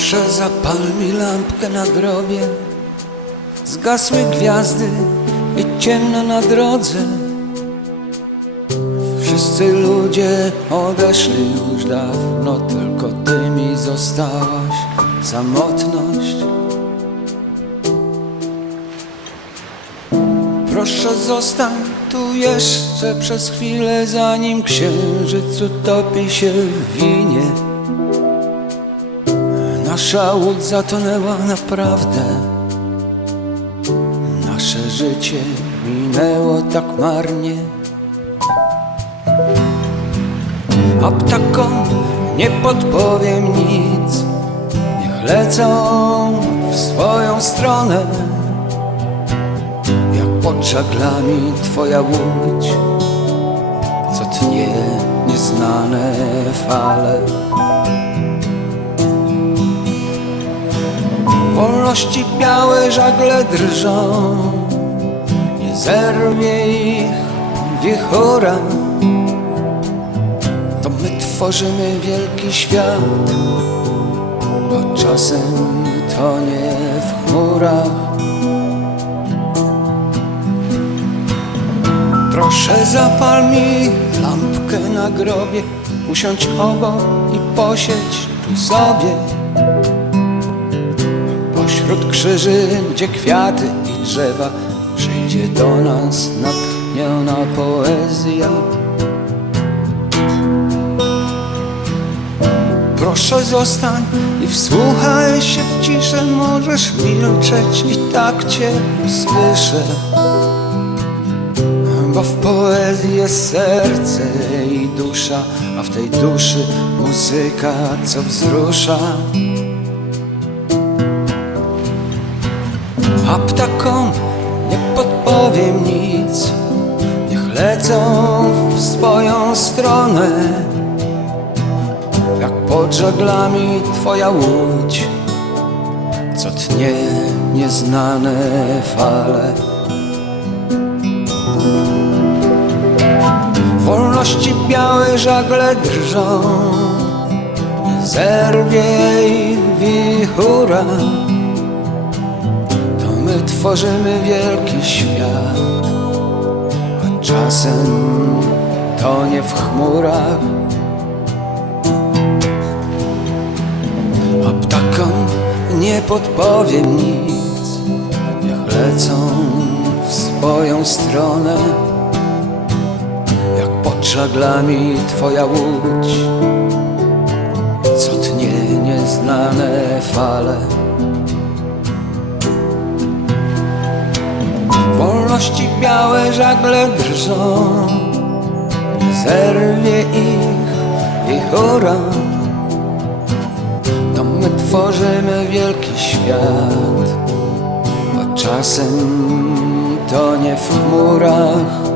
Proszę zapal mi lampkę na grobie. Zgasły gwiazdy i ciemno na drodze. Wszyscy ludzie odeszli już dawno Tylko ty mi zostałaś. Samotność. Proszę zostań tu jeszcze przez chwilę Zanim księżyc utopi się w winie Nasza łódź zatonęła naprawdę. Nasze życie minęło tak marnie. A ptakom nie podpowiem nic. Niech lecą w swoją stronę. Jak pod żaglami twoja łódź. Co tnie nieznane fale Wolności białe żagle drżą. Nie zerwie ich wiechura To my tworzymy wielki świat Bo czasem tonie w chmurach. Proszę zapal mi lampkę na grobie. Usiądź obok i posiedź tu sobie Pośród krzyży, gdzie kwiaty i drzewa Przyjdzie do nas natchniona poezja. Proszę zostań i wsłuchaj się w ciszę Możesz milczeć i tak cię usłyszę. Bo w poezji jest serce i dusza A w tej duszy muzyka, co wzrusza A ptakom nie podpowiem nic. Niech lecą w swoją stronę. Jak pod żaglami twoja łódź Co tnie nieznane fale. Wolności białe żagle drżą Zerwie ich wichura my tworzymy wielki świat, a czasem tonie w chmurach. A ptakom nie podpowiem nic, niech lecą w swoją stronę, jak pod żaglami twoja łódź, co tnie nieznane fale. Wolności białe żagle drżą. Zerwie ich wichura To my tworzymy wielki świat A czasem tonie w chmurach